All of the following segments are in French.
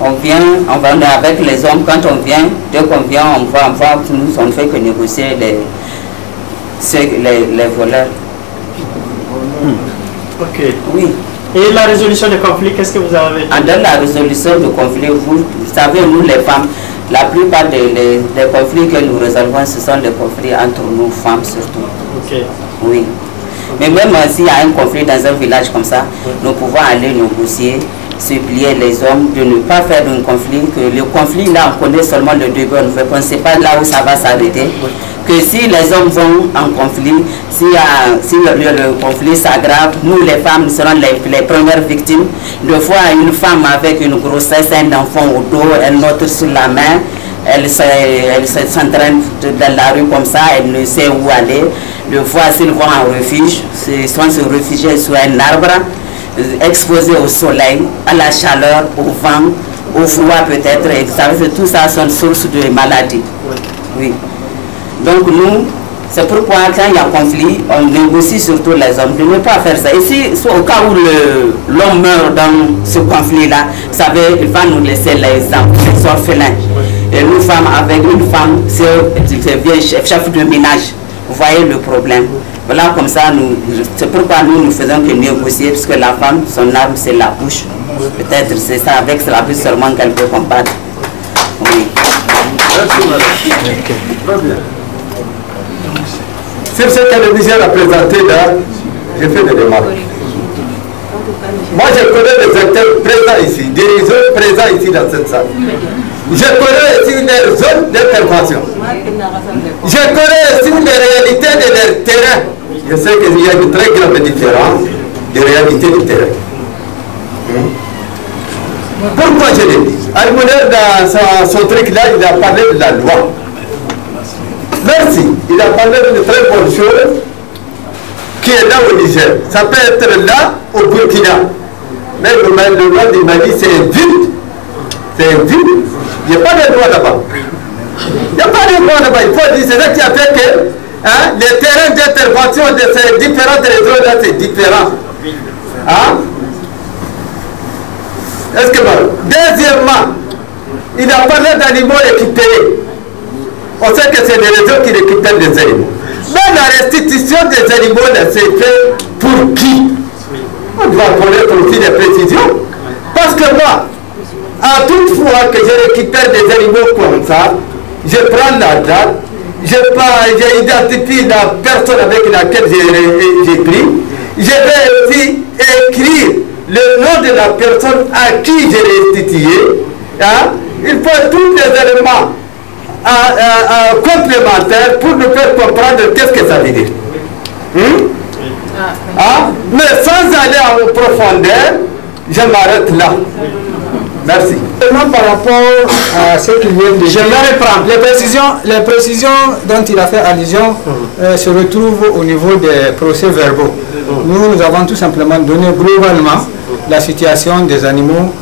on vient, on va avec les hommes, quand on vient, dès qu'on vient, on ne fait que négocier les voleurs. Ok. Oui. Et la résolution des conflits, qu'est-ce que vous avez? Dans la résolution de conflits, vous savez, nous les femmes, la plupart des conflits que nous résolvons, ce sont des conflits entre nous, femmes surtout. Ok. Oui. Mais même s'il y a un conflit dans un village comme ça, nous pouvons aller négocier, supplier les hommes de ne pas faire un conflit, que le conflit là, on connaît seulement le début, on ne sait pas là où ça va s'arrêter. Que si les hommes vont en conflit, si le conflit s'aggrave, nous les femmes nous serons les premières victimes. Deux fois, une femme avec une grossesse, un enfant au dos, un autre sur la main, elle s'entraîne dans la rue comme ça, elle ne sait où aller. Deux fois, s'ils vont en refuge, ils sont se réfugier sous un arbre, exposés au soleil, à la chaleur, au vent, au froid peut-être. Et vous savez, tout ça sont sources de maladies. Oui. Donc nous, c'est pourquoi quand il y a conflit, on négocie surtout les hommes de ne pas faire ça. Et si au cas où l'homme meurt dans ce conflit-là, vous savez, il va nous laisser les orphelins. Et nous femmes, avec une femme, c'est chef de ménage. Vous voyez le problème. Voilà, comme ça, c'est pourquoi nous ne faisons que négocier, parce que la femme, son arme, c'est la bouche. Peut-être c'est ça, avec la bouche seulement qu'elle peut combattre. Oui. Sur ce que le Niger a présenté là, j'ai fait des remarques. Moi, je connais des acteurs présents ici, des réseaux présents ici dans cette salle. Je connais aussi les zones d'intervention. Je connais aussi les réalités de leur terrain. Je sais qu'il y a de très graves différences de réalités du terrain. Pourquoi je l'ai dit? Al-Mounir, dans son truc là, il a parlé de la loi. Merci. Il a parlé d'une très bonne chose qui est là au Niger. Ça peut être là au Burkina. Mais le loi du Mali, c'est vide. C'est vide. Il n'y a pas de loi là-bas. Il n'y a pas de loi là-bas. Il faut dire, c'est ça qui a fait que les terrains d'intervention de ces différentes régions-là, c'est différent. Hein? Est-ce que deuxièmement, il a parlé d'animaux récupérés. On sait que c'est les réseaux qui récupèrent les animaux. Mais la restitution des animaux, c'est fait pour qui? On doit connaître aussi les précisions. Parce que moi, à toute fois que je récupère des animaux comme ça, je prends la date, j'identifie la personne avec laquelle j'ai pris, je vais aussi écrire le nom de la personne à qui j'ai restitué. Hein? Il faut tous les éléments complémentaires pour nous faire comprendre qu'est-ce que ça veut dire. Mais sans aller en profondeur, je m'arrête là. Merci. Par rapport à ce qu'il vient de dire, je vais reprendre. Les précisions dont il a fait allusion se retrouvent au niveau des procès-verbaux. Nous avons tout simplement donné globalement la situation des animaux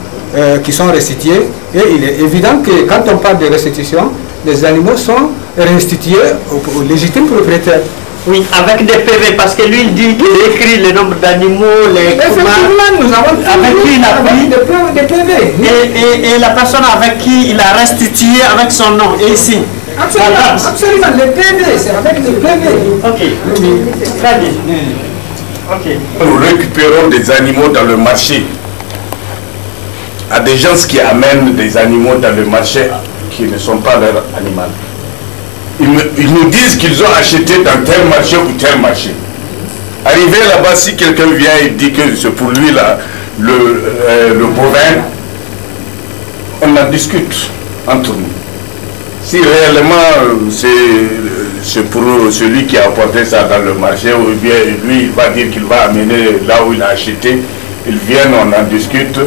qui sont restitués. Et il est évident que quand on parle de restitution, les animaux sont restitués aux légitimes propriétaires. Oui, avec des PV, parce que lui il dit qu'il écrit le nombre d'animaux, les nous avons avec qui il a pris des PV. Et la personne avec qui il a restitué avec son nom, et ici. Absolument, les PV, c'est avec les PV. Ok, très bien. Ok. Nous récupérons des animaux dans le marché. À des gens qui amènent des animaux dans le marché qui ne sont pas leurs animaux. Ils nous disent qu'ils ont acheté dans tel marché ou tel marché. Arrivé là-bas, si quelqu'un vient et dit que c'est pour lui là, le bovin, on en discute entre nous. Si réellement c'est pour celui qui a apporté ça dans le marché, ou bien lui il va dire qu'il va amener là où il a acheté, ils viennent, on en discute,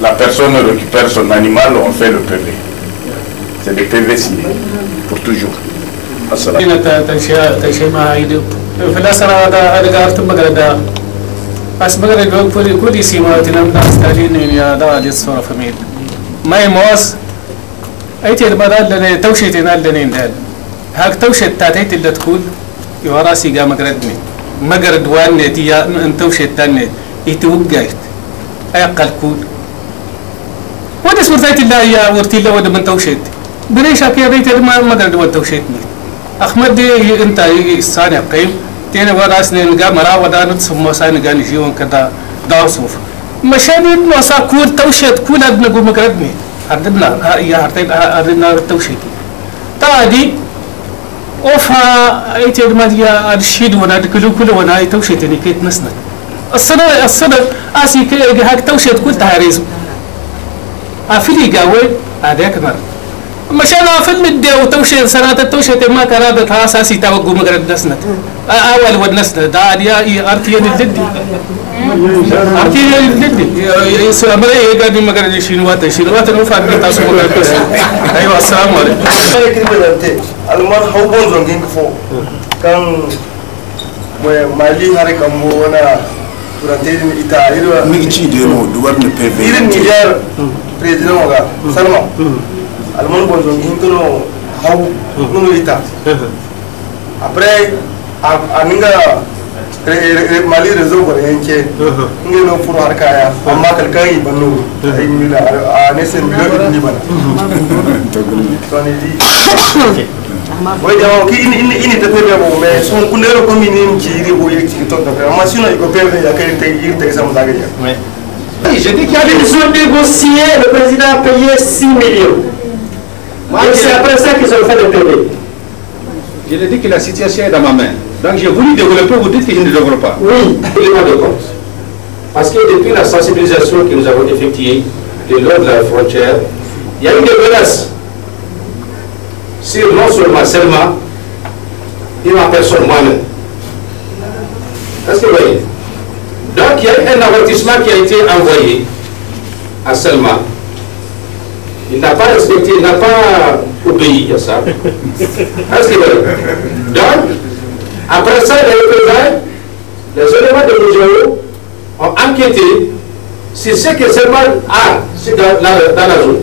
la personne récupère son animal, on fait le PV. C'est des PV signés, pour toujours. أيتي المراد لنا توشيتنا لنا ندال هاك توشيت تاتيت اللي تقول يوراسي جا مقردني مقرد وان تيا ان توشيت تاني يتوقعت أيقل كود وده سمرتايت الله يا ورتي الله وده من توشيت بليش أكيد ريت ما قدر دون توشيتني أحمد دي أنت الثاني قيم تينا وراسني نجا مرا ودانت سمو ساني جاني جيون كذا داوسوف مشاني مساكور توشيت كل أدنى قوم قدمي هردنا يا هرتين هردنا التوشيت تادي أوفا أيتي ما دي الشيد ونا كل ونا توشيتني كيت نسنا الصدق أسي هاك توشيت كل تهاريزم أفيلي قوي هذاك مر مشان أفل مدة وتوشيت سنة التوشيت ما كرادت أساسي توقع مقرد نسنت أول ودنسنا دا ديا أرتيان الجدي أرتيان الجدي أمري يقعد مقرد شينوات نوفا نتاسو مقرد أيوة السلام عليكم alman haubon zongin kafo kan mali hari kambo wana turante ita irwa mi ci de no duwar ne PV irin Niger president waga Salma alman bon zongin kono hau nuno ita après aninga mali rezo gore yanke nge no furo har kaya amma kalkai banno ay mila a nesen milo ni bana to ni di oui, il était très bon, mais son couleur comme il qui est beau, il est tout à fait. Moi, sinon, il peut perdre, il y a quelqu'un qui exemple d'agir. Oui, j'ai dit qu'il ils ont négocié, le président a payé 6 millions. Et c'est après ça qu'ils ont fait le PV. Je l'ai dit que la situation est dans ma main. Donc j'ai voulu développer, vous dites que je ne développe pas. Oui, élément de compte. Parce que depuis la sensibilisation que nous avons effectuée le long de la frontière, il y a eu des menaces. Sur non seulement Selma et ma personne moi-même. Est-ce que vous voyez? Donc il y a un avertissement qui a été envoyé à Selma. Il n'a pas respecté, il n'a pas obéi à ça. Est-ce que vous voyez? Donc, après ça, les éléments de Moujao ont enquêté sur ce que Selma a dans la zone.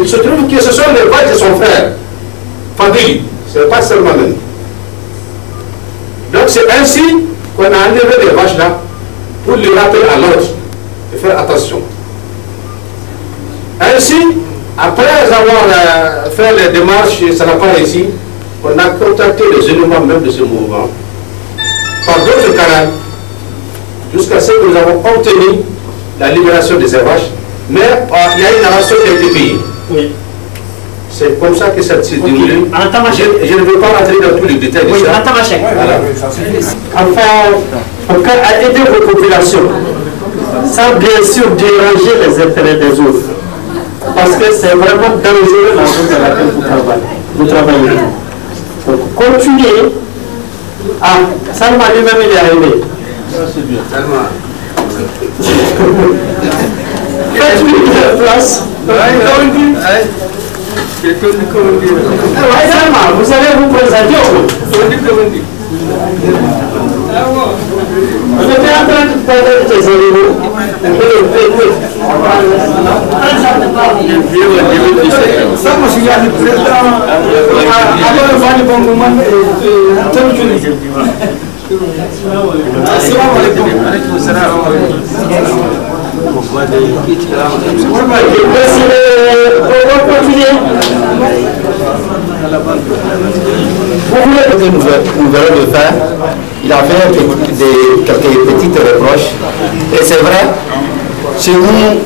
Il se trouve que ce sont les vaches de son frère, Fadil, ce n'est pas seulement même. Donc c'est ainsi qu'on a enlevé les vaches là pour les rappeler à l'ordre et faire attention. Ainsi, après avoir fait les démarches, ça n'a pas réussi, on a contacté les éléments même de ce mouvement par d'autres canaux jusqu'à ce que nous avons obtenu la libération de ces vaches, mais il y a une rançon qui a été payée. Oui. C'est comme ça que ça s'est déroulé. Je ne veux pas rentrer dans tous les détails de ça. Voilà. Enfin, à aider vos populations, sans bien sûr déranger les intérêts des autres. Parce que c'est vraiment dangereux la zone dans laquelle vous travaillez. Donc, continuez. Ah, Salma lui-même il est arrivé. C'est bien. Salma. Faites-lui une place. Vous allez vous présenter. On était en train de parler de tes éléments. Ça, moi, je suis le président. Alors, le Vali Bongoman et Antonio. Assalamu alaikum. Nous verrons le faire. Il a fait quelques petites reproches. Et c'est vrai, chez nous,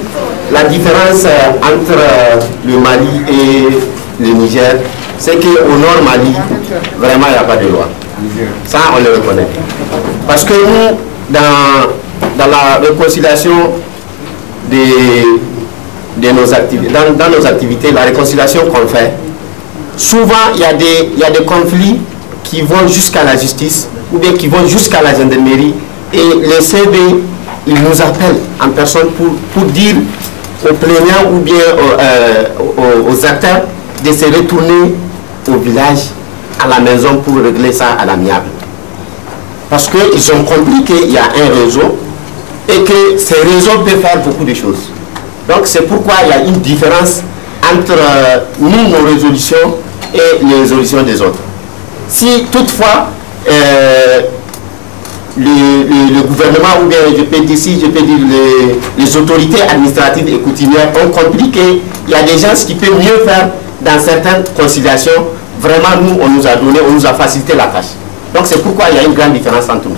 la différence entre le Mali et le Niger, c'est qu'au nord Mali, vraiment, il n'y a pas de loi. Ça, on le reconnaît. Parce que nous, dans la réconciliation de nos activités, dans nos activités, la réconciliation qu'on fait, souvent il y a des conflits qui vont jusqu'à la justice ou bien qui vont jusqu'à la gendarmerie et les CB, ils nous appellent en personne pour dire aux plaignants ou bien aux acteurs de se retourner au village, à la maison pour régler ça à l'amiable. Parce qu'ils ont compris qu'il y a un réseau et que ces réseaux peuvent faire beaucoup de choses. Donc c'est pourquoi il y a une différence entre nous, nos résolutions et les résolutions des autres. Si toutefois le gouvernement, ou bien je peux dire les autorités administratives et coutumières ont compris qu'il y a des gens qui peuvent mieux faire dans certaines conciliations. Vraiment, nous, on nous a donné, on nous a facilité la tâche. Donc c'est pourquoi il y a une grande différence entre nous.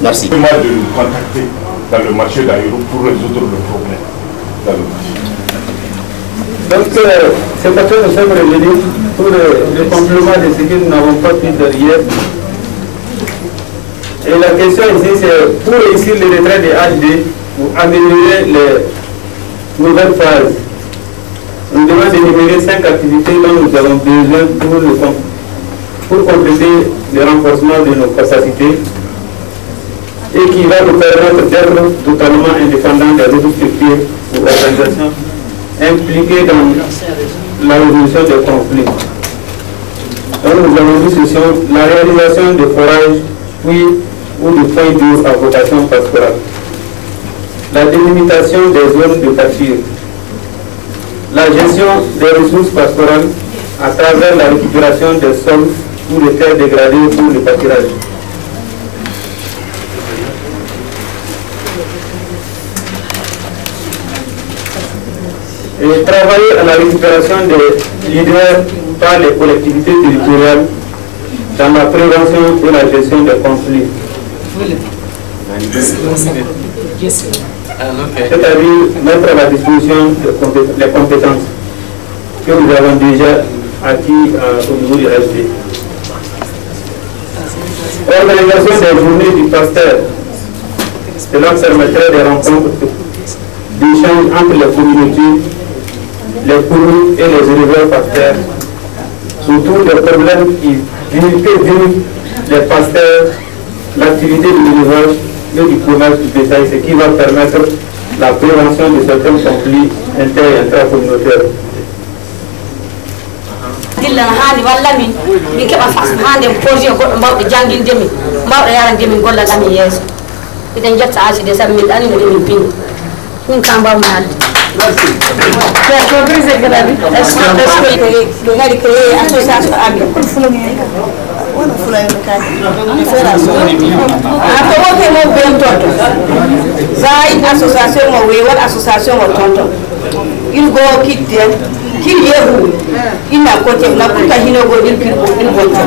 Merci. C'est moi de nous contacter dans le marché d'Aïrou pour résoudre le problème dans le marché. Donc, c'est parce que nous sommes revenus pour le complément de ce que nous n'avons pas pu faire hier. Et la question ici, c'est pour réussir le retrait des HD, pour améliorer les nouvelles phases. On nous demande d'énumérer 5 activités dont nous avons besoin pour compléter le renforcement de nos capacités et qui va nous permettre d'être totalement indépendants des autres structures ou organisations impliquées dans la résolution des conflits. Donc nous avons vu ceci, la réalisation de forages, puis ou de points d'eau à vocation pastorale, la délimitation des zones de pâture, la gestion des ressources pastorales à travers la récupération des sols ou des terres dégradées pour le pâturage. Et travailler à la récupération des leaders par les collectivités territoriales dans la prévention et la gestion des conflits. C'est-à-dire mettre à la disposition les compétences que nous avons déjà acquis au niveau du HD. Organisation des journées du pasteur. Cela permettrait des rencontres d'échanges entre les communautés, les communes et les éleveurs pasteurs, surtout les problèmes qui vivent les pasteurs, l'activité de l'élevage et du commerce du bétail, ce qui va permettre la prévention de certains conflits inter- et intracommunautaires. dillan hani walla min keɓa fas hande projet goɗɗo mbawɗo janguindemi mbawɗo yarandemi golla ɗami yeeso eɗen jetta acide sabi min ɗani noɗe min pini min ka mbawmi haalde est-ce que ɗo gari créé association ami to woke mo ɓen tonto zaid association mo wewal association o tonto il go kitten kil yehu ina kote na kuka hinogo il bonte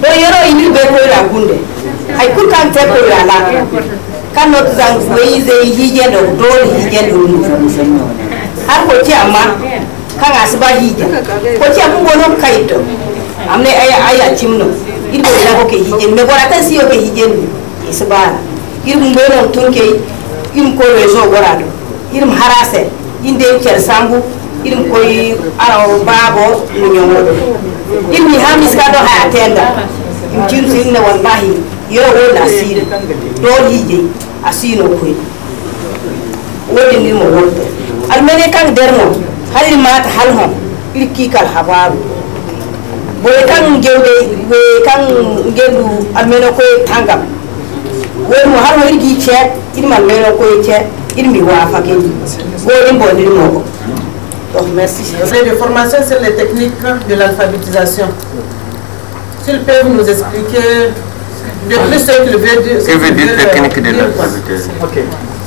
do yero ini be ko la gunde ay kuka te ko la kanot zang weize hije do hije do har ko ti amma kan asba hije ko ti am bono kaito amne aya timno il go la ko ke hije me gora tan siyo ke hije ni isba il mo no tunke il ko rezo gorado il harase inde ker sambu irin koy araw babo ñowo ilmi hamis ka do ha tenda im sin ne wallahi yo wala asir do hije asino koy wodi ni mo wonde almene kan derno halil mata halho ilki kal habaru boy kan gewde be kan gedu almene koy tangam wodi mo halho ilki che ilma almene koy che ilmi wafa ke wodi mbodi mo. Donc, merci. C'est des formations sur les techniques de l'alphabétisation. S'ils peuvent nous expliquer de plus ce qu'ils veulent dire. Que veut dire technique de l'alphabétisation? Ok.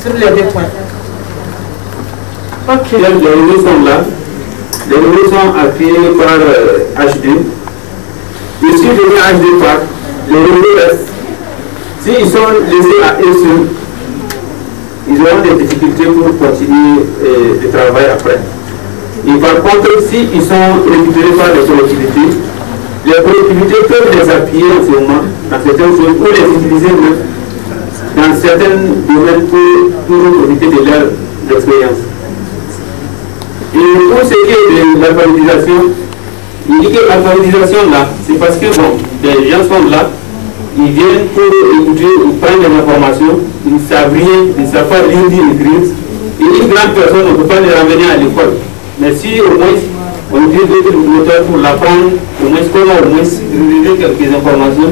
Sur les 2 points. Ok. Les réunions sont là. Les réunions sont appuyées par HD. Ici, je viens HD par les réunions restent. S'ils sont laissés à eux seuls, ils auront des difficultés pour continuer le travail après. Et par contre, s'ils sont récupérés par les collectivités peuvent les appuyer en ce moment dans certaines choses ou les utiliser dans certains domaines pour toujours profiter de leur expérience. Et pour ce qui est de l'alphabétisation, il dit que l'alphabétisation là, c'est parce que bon, les gens sont là, ils viennent pour écouter ou prendre des informations, ils ne savent rien, ils ne savent pas lire ni écrire. Et une grande personne, on ne peut pas les ramener à l'école. Mais si au moins on utilise d'autres moteurs pour l'apprendre, au moins comment au moins révéler quelques informations.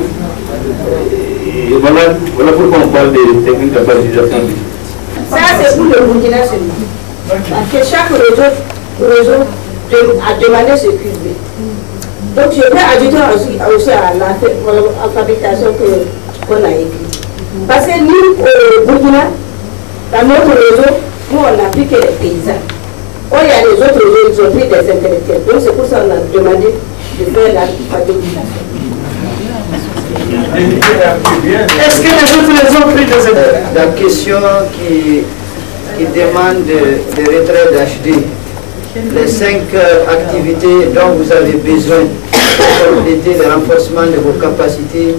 Et voilà pourquoi on parle des techniques d'alphabétisation. Ça c'est pour le multinational. Parce que chaque réseau a demandé ce qu'il veut. Donc je vais ajouter aussi à l'alphabétisation qu'on a écrit. Parce que nous, au Burkina, dans notre réseau, nous, on n'a plus que les paysans. Or, il y a les autres réseaux, ils ont pris des intellectuels. Donc, c'est pour ça qu'on a demandé de faire l'alphabétisation. Est-ce que les autres réseaux ont pris des intellectuels? La question qui demande de retrait d'HD, les 5 activités dont vous avez besoin pour compléter le renforcement de vos capacités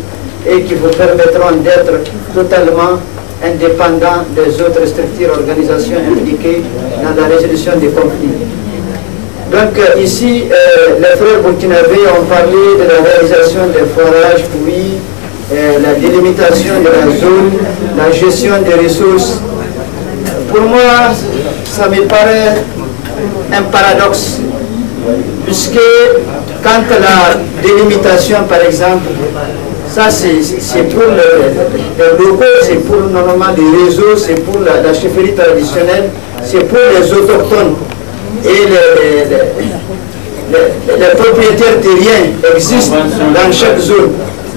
et qui vous permettront d'être totalement indépendants des autres structures, organisations impliquées dans la résolution des conflits. Donc ici, les frères burkinabés ont parlé de la réalisation des forages, puis la délimitation de la zone, la gestion des ressources. Pour moi, ça me paraît un paradoxe, puisque quand la délimitation, par exemple, ça c'est pour les locaux, c'est pour normalement les réseaux, c'est pour la chefferie traditionnelle, c'est pour les autochtones. Et les propriétaires terriens existent dans chaque zone.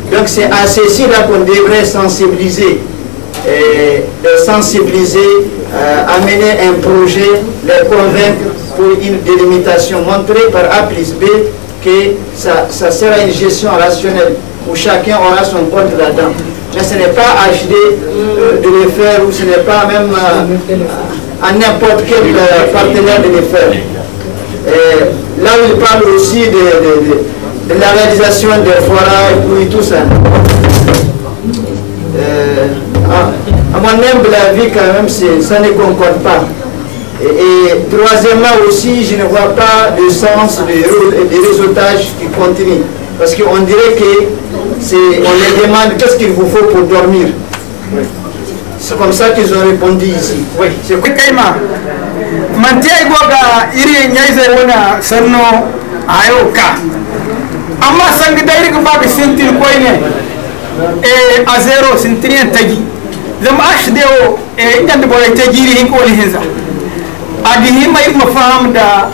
Donc c'est à ceci-là qu'on devrait sensibiliser. Amener un projet, les convaincre pour une délimitation, montrer par A plus B que ça sera une gestion rationnelle où chacun aura son compte là-dedans. Mais ce n'est pas HD de le faire ou ce n'est pas même à n'importe quel partenaire de le faire. Là où il parle aussi de la réalisation des forages et tout ça. À mon humble avis, quand même, ça ne concorde pas. Et troisièmement aussi, je ne vois pas de sens de réseautage qui continue. Parce qu'on dirait qu'on les demande qu'est-ce qu'il vous faut pour dormir. C'est comme ça qu'ils ont répondu ici. Oui. C'est quoi Kaima? Mantia Igoga, Iri Nyaise Wona, Sano, Ayoka. Amma Sangidairi Babi Sintil Koine, et Azero Sintrian Tagi. Them Ashdeo, and the boy Tagiri in Kolihiza. Agihima Mafam da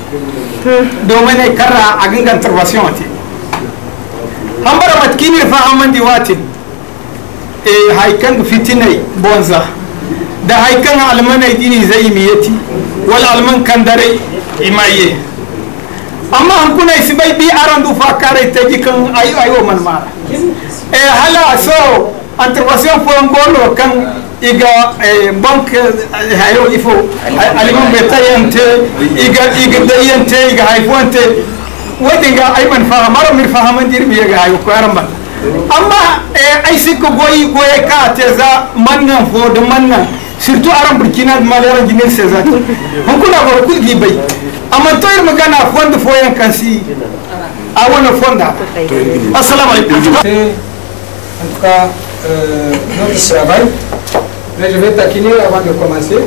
Domene Kara Agingan Travasioti. Hambara Matkini Fahamandi Watin. A Haikan Fitinei Bonza. The Haikan Almana Dini Zaimieti, while Alman Kandare Imaye. Amma Hankuna is baby Arandu Fakare Tajikan Ayo Manmara. A Hala so Antervation for Angolo can Iga Bank Hayo Ifo Aliman Betayante, Iga Dayante, Iga Haifonte, waiting Ivan Fahamara Mirfahamandir Biaga Karamba. Amma I see Kogoi Goeka Teza Mangan for the Manna, surtout Aram Burkina Malera Guinea Cesar. Hukuna could give it. Amateur Magana fond the foyer can see. I want to fund that. Assalamu alaikum. En tout cas, notre travail. Mais je vais taquiner avant de commencer.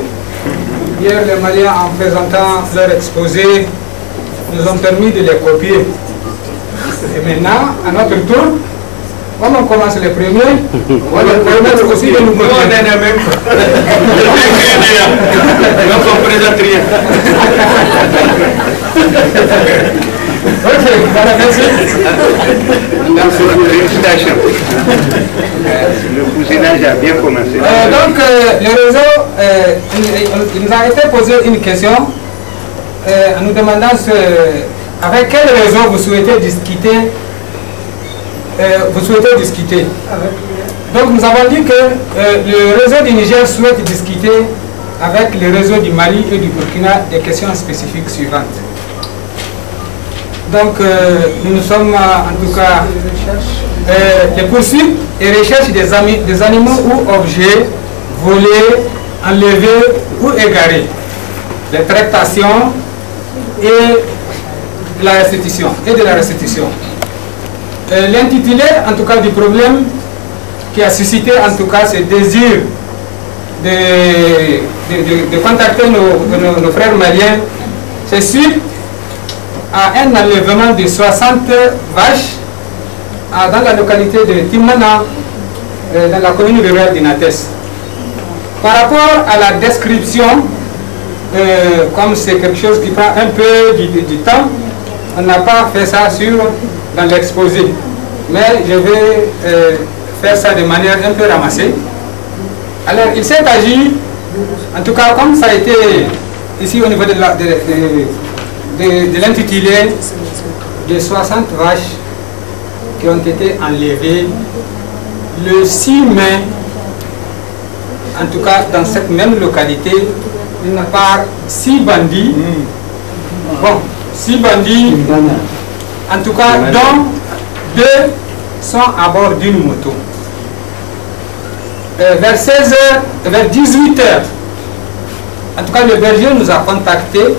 Hier, les Maliens, en présentant leur exposé, nous ont permis de les copier. Et maintenant, à notre tour, comme on commence les premiers, on va leur permettre aussi de nous copier. Donc on présente rien. Ok, voilà, merci. Félicitations. Le cousinage a bien commencé. Donc, le réseau, il nous a été posé une question en nous demandant avec quel réseau vous souhaitez discuter. Donc, nous avons dit que le réseau du Niger souhaite discuter avec le réseau du Mali et du Burkina des questions spécifiques suivantes. Donc, nous sommes en tout cas les poursuites et recherches des animaux ou objets volés, enlevés ou égarés, les tractations et la restitution de la restitution. L'intitulé en tout cas du problème qui a suscité en tout cas ce désir de contacter nos frères maliens, c'est suite à un enlèvement de 60 vaches dans la localité de Timana, dans la commune rurale d'Inates. Par rapport à la description, comme c'est quelque chose qui prend un peu du temps, on n'a pas fait ça dans l'exposé. Mais je vais faire ça de manière un peu ramassée. Alors, il s'est agi, en tout cas, comme ça a été ici au niveau de l'intitulé, de 60 vaches qui ont été enlevées le 6 mai, en tout cas dans cette même localité, par 6 bandits. Bon, 6 bandits, en tout cas, dont 2 sont à bord d'une moto. Vers 16h, vers 18h, en tout cas, le berger nous a contactés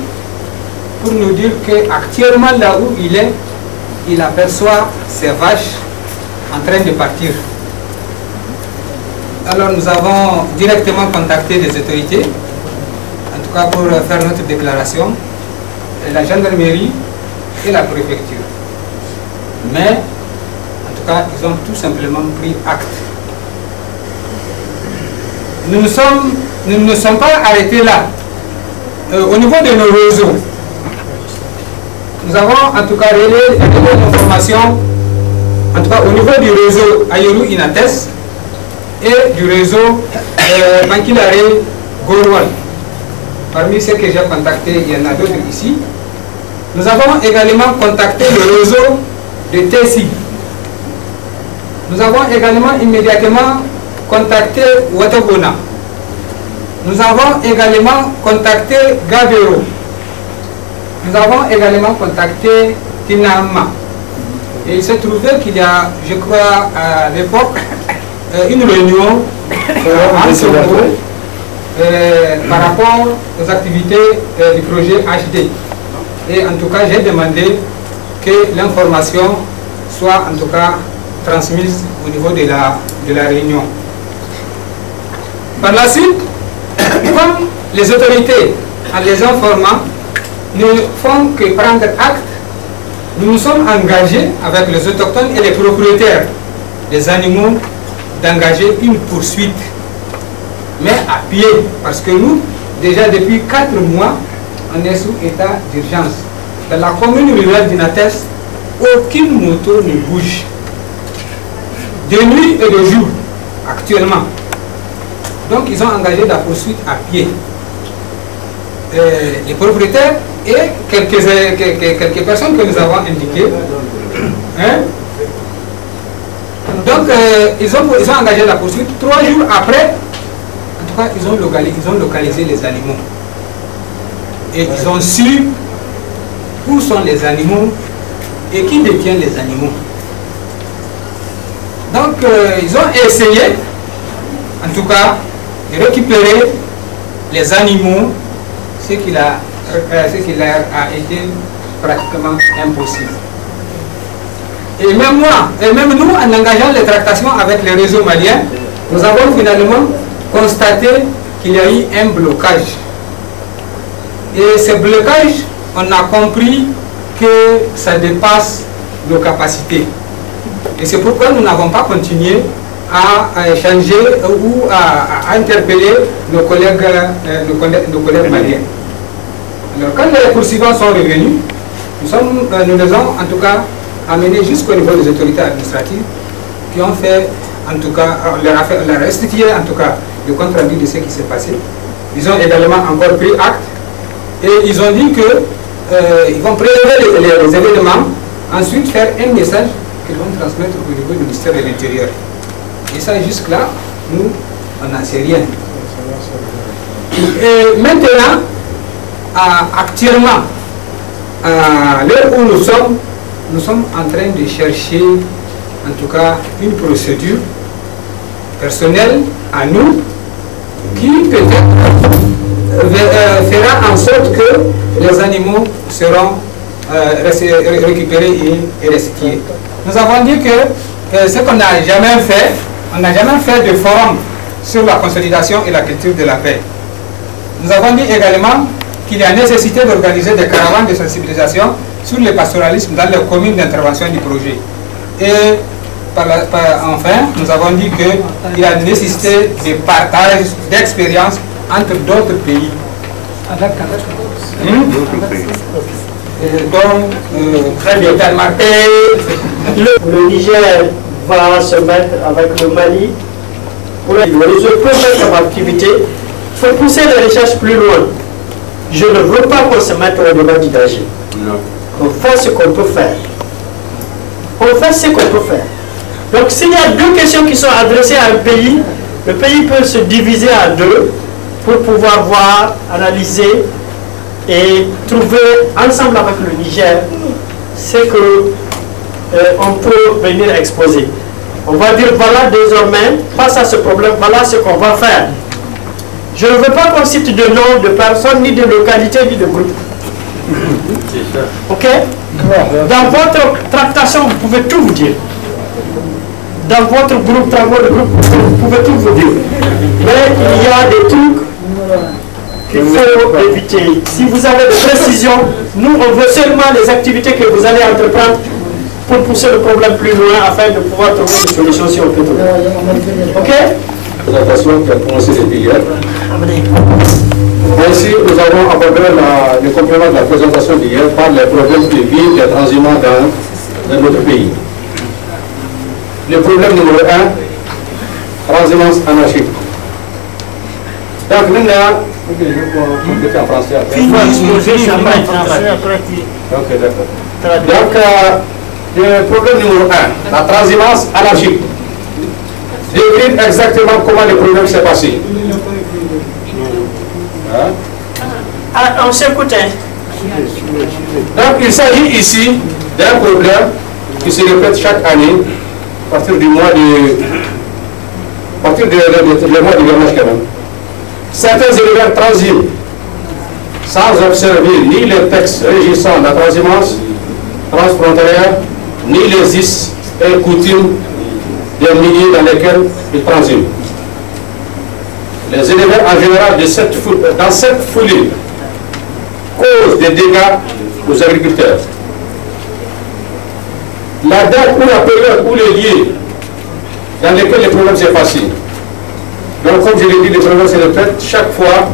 pour nous dire qu'actuellement, là où il est, il aperçoit ces vaches en train de partir. Alors, nous avons directement contacté les autorités, en tout cas pour faire notre déclaration, la gendarmerie et la préfecture. Mais, en tout cas, ils ont tout simplement pris acte. Nous ne sommes pas arrêtés là. Au niveau de nos réseaux, nous avons en tout cas relayé l'information, en tout cas au niveau du réseau Ayoru Inates et du réseau Bankilare Gorwal. Parmi ceux que j'ai contactés, il y en a d'autres ici. Nous avons également contacté le réseau de Tessi. Nous avons également immédiatement contacté Watagona. Nous avons également contacté Gabero. Nous avons également contacté Tinama. Et il s'est trouvé qu'il y a, je crois, à l'époque, une réunion en ce moment par rapport aux activités du projet HD. Et en tout cas, j'ai demandé que l'information soit en tout cas transmise au niveau de la réunion. Par la suite, comme les autorités, en les informant, ne font que prendre acte, nous nous sommes engagés avec les autochtones et les propriétaires des animaux d'engager une poursuite, mais à pied, parce que nous, déjà depuis 4 mois, on est sous état d'urgence. Dans la commune rurale d'Inates, aucune moto ne bouge, de nuit et de jour, actuellement. Donc ils ont engagé la poursuite à pied. Les propriétaires et quelques personnes que nous avons indiquées. Hein? Donc ils ont engagé la poursuite. 3 jours après, en tout cas, ils ont localisé les animaux. Et ils ont su où sont les animaux et qui détient les animaux. Donc ils ont essayé, en tout cas, de récupérer les animaux, ce qui leur a été pratiquement impossible. Et même moi, et même nous, en engageant les tractations avec les réseaux maliens, nous avons finalement constaté qu'il y a eu un blocage. Et ce blocage, on a compris que ça dépasse nos capacités. Et c'est pourquoi nous n'avons pas continué à échanger ou à interpeller nos collègues maliens. Alors, quand les poursuivants sont revenus, nous les avons en tout cas amenés jusqu'au niveau des autorités administratives qui ont fait, en tout cas, on leur a restitué en tout cas le compte rendu de ce qui s'est passé. Ils ont également encore pris acte et ils ont dit qu'ils vont prélever les événements, ensuite faire un message qu'ils vont transmettre au niveau du ministère de l'Intérieur. Et ça, jusque-là, nous, on n'en sait rien. Et maintenant, actuellement, à l'heure où nous sommes en train de chercher, en tout cas, une procédure personnelle à nous qui peut-être fera en sorte que les animaux seront récupérés et restitués. Nous avons dit que ce qu'on n'a jamais fait, on n'a jamais fait de forum sur la consolidation et la culture de la paix. Nous avons dit également qu'il y a nécessité d'organiser des caravanes de sensibilisation sur le pastoralisme dans les communes d'intervention du projet. Et enfin, nous avons dit qu'il y a nécessité de partage d'expériences entre d'autres pays. Donc, très bien. Le Niger va se mettre avec le Mali pour résoudre problème comme activité, il faut pousser les recherches plus loin. Je ne veux pas qu'on se mette au débat d'IDAG. On fait ce qu'on peut faire. On fait ce qu'on peut faire. Donc s'il y a deux questions qui sont adressées à un pays, le pays peut se diviser en deux pour pouvoir voir, analyser et trouver ensemble avec le Niger ce que on peut venir exposer. On va dire voilà désormais, face à ce problème, voilà ce qu'on va faire. Je ne veux pas qu'on cite de nom de personnes, ni de localité, ni de groupe. Ok? Dans votre tractation, vous pouvez tout vous dire. Dans votre groupe, travaux de groupe, vous pouvez tout vous dire. Mais il y a des trucs qu'il faut éviter. Si vous avez des précisions, nous on veut seulement les activités que vous allez entreprendre pour pousser le problème plus loin afin de pouvoir trouver des solutions si on peut trouver. Ok? La présentation qui a commencé depuis hier. Ainsi, nous avons abordé le complément de la présentation d'hier par les problèmes de vie des transhumants dans notre pays. Le problème numéro 1, transhumance anarchique. Donc, nous avons en français. Ok, d'accord. Donc, le problème numéro 1, la transhumance anarchique. Décrire exactement comment le problème s'est passé. Ah, on s'écoute. Donc, il s'agit ici d'un problème qui se répète chaque année à partir du mois de. À partir du mois de hivernage quand même. Certains éleveurs transiment sans observer ni les textes régissant la transhumance transfrontalière, ni les us et coutumes des milieux dans lesquels ils transiment. Les éleveurs en général dans cette foulée causent des dégâts aux agriculteurs. La date ou la période ou les lieux dans lesquels le problème s'est passé. Donc comme je l'ai dit, le problème se répète chaque fois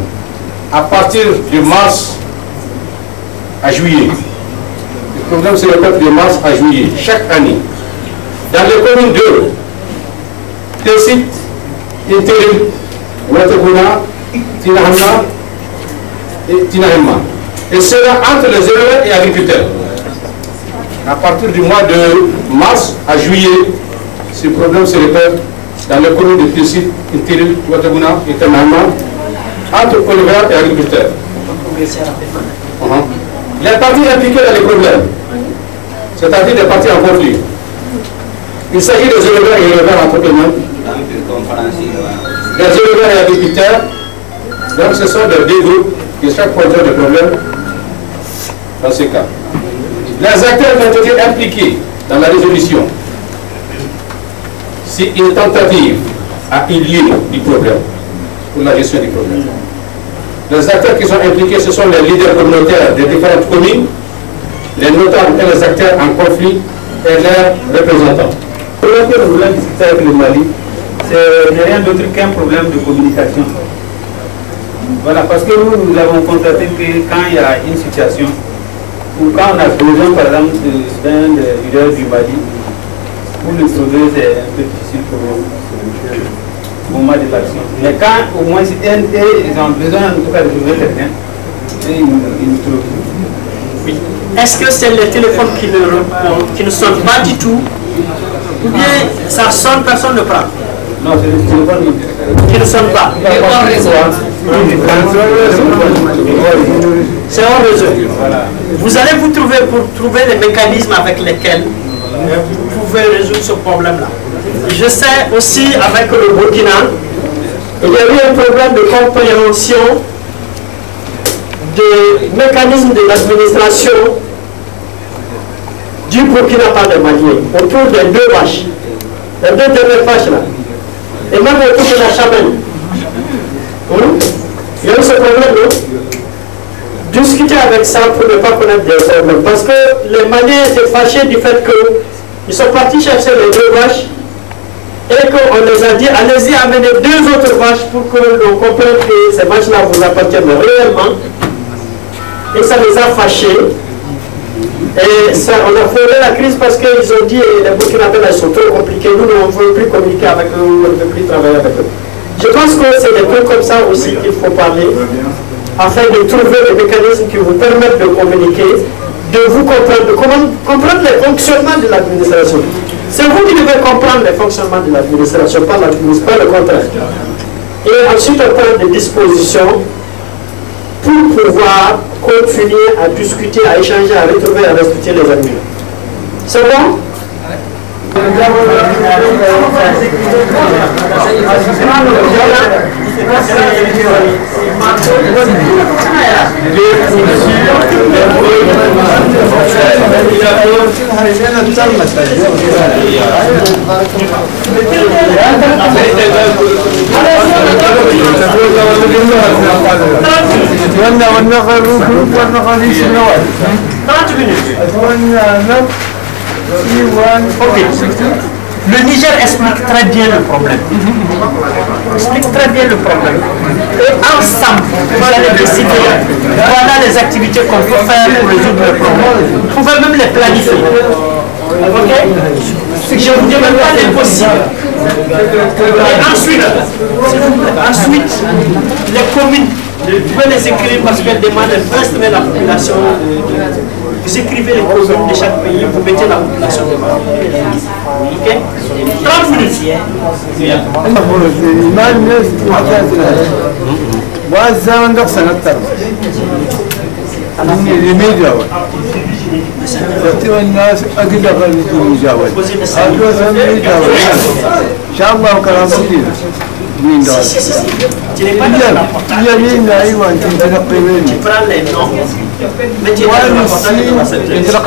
à partir de mars à juillet. Le problème se répète de mars à juillet, chaque année. Dans les communes de Tessit, Intérim, Ouattebouna, Tinahama et Tinahema. Et cela entre les éleveurs et agriculteurs. À partir du mois de mars à juillet, ce problème se répète dans les communes de Tessit, Intérim, Ouattebouna et Tinahema, entre éleveurs et agriculteurs. Les parties impliquées dans les problèmes, c'est-à-dire des parties en conflit. Il s'agit des éleveurs et éleveurs entrepreneurs, des éleveurs et agriculteurs. Donc ce sont des deux groupes qui chaque fois ont des problèmes dans ce cas. Les acteurs ont été impliqués dans la résolution. Si une tentative a eu lieu du problème, pour la gestion du problème. Les acteurs qui sont impliqués, ce sont les leaders communautaires des différentes communes, les notables et les acteurs en conflit et leurs représentants. Le problème que nous voulons discuter avec le Mali, c'est rien d'autre qu'un problème de communication. Voilà, parce que nous avons constaté que quand il y a une situation, ou quand on a besoin par exemple d'un leader du Mali, pour le sauver c'est un peu difficile pour nous au moment de l'action. Mais quand au moins ils ont besoin en tout cas de trouver quelqu'un, ils nous trouvent. Oui. Est-ce que c'est le téléphone qui ne sonne pas du tout? Ou bien ça sonne, personne ne prend? Non, c'est le téléphone qui ne sonne pas. C'est hors réseau. Vous allez vous trouver pour trouver les mécanismes avec lesquels vous pouvez résoudre ce problème-là. Je sais aussi avec le Burkina, il y a eu un problème de compréhension des mécanismes de l'administration du Burkina par les Maliens autour des deux vaches, les deux dernières vaches là, et même autour de la Chamelle. Il y a eu ce problème, non? Discuter avec ça pour ne pas connaître des problèmes. Parce que les Maliens étaient fâchés du fait qu'ils sont partis chercher les deux vaches et qu'on les a dit allez-y amener deux autres vaches pour que l'on comprenne que ces vaches-là vous appartiennent réellement. Et ça les a fâchés. Et ça, on a frôlé la crise parce qu'ils ont dit les Burkinabés ils sont trop compliqués, nous on ne veut plus communiquer avec eux, on ne veut plus travailler avec eux. Je pense que c'est des trucs comme ça aussi qu'il faut parler, afin de trouver des mécanismes qui vous permettent de communiquer, de vous comprendre, de comprendre les fonctionnements de l'administration. C'est vous qui devez comprendre les fonctionnements de l'administration, pas le contraire. Et ensuite on prend des dispositions pour pouvoir continuer à discuter, à échanger, à retrouver, à respecter les amis. C'est bon? Le Niger explique très bien le problème. Explique très bien le problème. Et ensemble, vous allez décider, voilà les activités qu'on peut faire pour résoudre le problème. Vous pouvez même les planifier. Ok? Je vous dis même pas l'impossible. Et ensuite, les communes, vous pouvez les écrire parce qu'elles demandent de la population. Vous écrivez les communes de chaque pays, vous mettez la population devant. Ok? 30 minutes. Tu n'es pas dans la portale. Tu prends les noms. Mais tu es dans la portale de la secrétaire.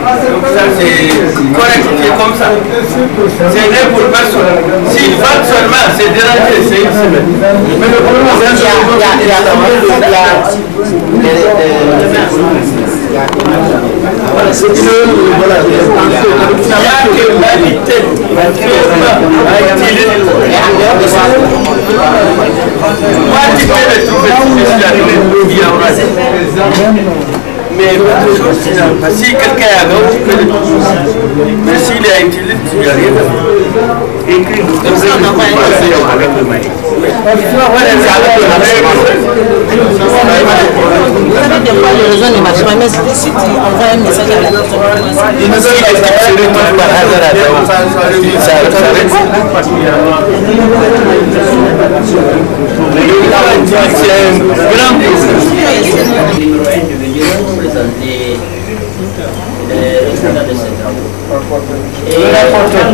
Ça c'est correct, c'est comme ça. C'est vrai pour personne. S'ils vendent seulement, c'est dérangé, c'est une semaine. Mais le problème c'est mais si quelqu'un a d'autres, tu peux le trouver. Mais s'il est utilisé, tu n'y as rien à faire. Écris. Comme ça, on envoie avec le maïs. Des fois, les réseaux ne marchent pas, mais si tu envoies un message à la personne, il nous dit que c'est le temps par hasard à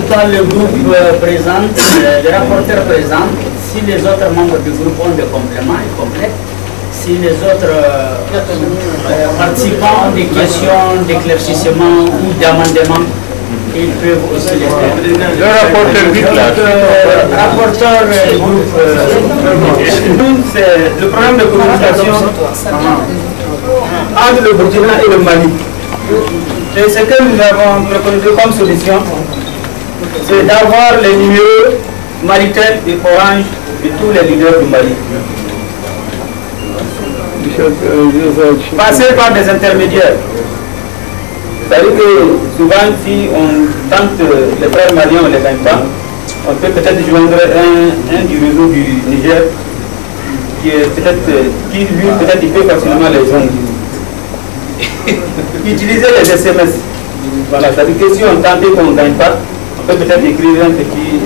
quand le groupe présente, le rapporteur présente, si les autres membres du groupe ont des compléments, ils complètent. Si les autres participants ont des questions d'éclaircissement ou d'amendement, ils peuvent aussi les faire. Le rapporteur vite là. Rapporteur groupe, c'est le problème de communication entre le Burkina et le Mali. Et ce que nous avons préconisé comme solution, c'est d'avoir les numéros Maritel et Orange de tous les leaders du Mali. Passer par des intermédiaires. C'est-à-dire que souvent, si on tente les frères maliens, on ne les gagne pas, on peut peut-être joindre un du réseau du Niger qui est peut-être, qui lui peut-être il peut facilement les joindre. Utiliser les SMS. Voilà, c'est-à-dire que si on tente qu'on ne gagne pas, on peut peut-être écrire un petit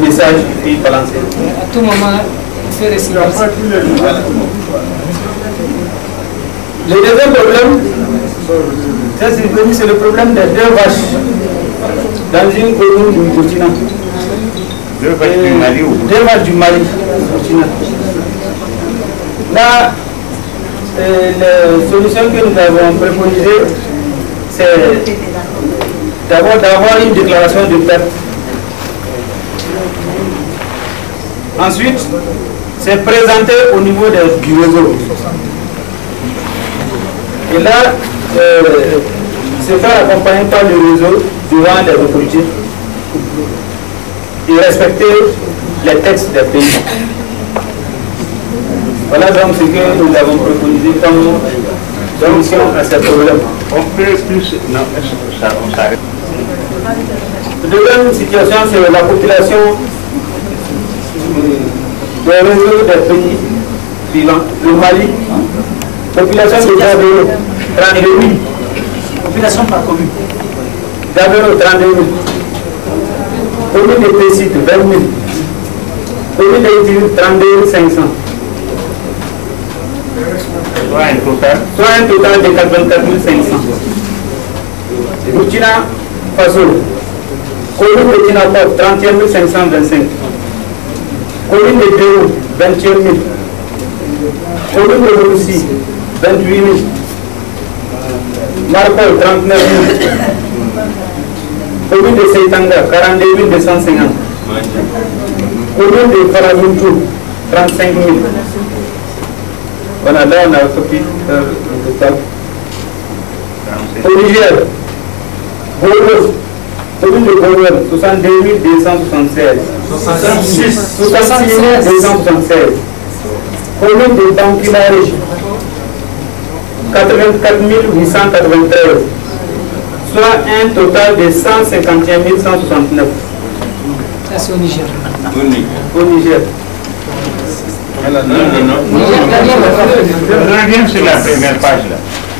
message et puis balancer. à tout moment, il fait réciter. Le deuxième problème, c'est le problème des deux vaches dans une commune du Burkina. Deux vaches du Mali ou deux vaches du Mali, Burkina. Là, la solution que nous avons préconisée, c'est d'abord d'avoir une déclaration de perte. Ensuite, c'est présenter au niveau du réseau. Et là, se faire accompagner par le réseau durant les autorités et respecter les textes des pays. Voilà donc ce que nous avons préconisé comme solution à ces problèmes. On peut plus... Non, on s'arrête. La deuxième situation, c'est la population des réseaux des pays suivants. Le Mali, population de Diabélo, 32 000. Population par commune. Diabélo, 32 000. Commune de Pessit, 20 000. Commune de Itil, 32 500. Soit un total de 84 500. Burkina Faso, commune de Tinapot, 31 525. Commune de Pérou, 21 000. Commune de Russie, 28 000. Marpol, 39 000. Commune de Seitanga, 42 250. Commune de Faraguntou, 35 000. Voilà, là on a sorti le total. Au Niger, Golo, commune de Golo, 62 276. 66 276. Commune de Bankilare, 84 893. Soit un total de 151 169. Ça c'est au Niger. Au Niger. Je reviens sur la première page là.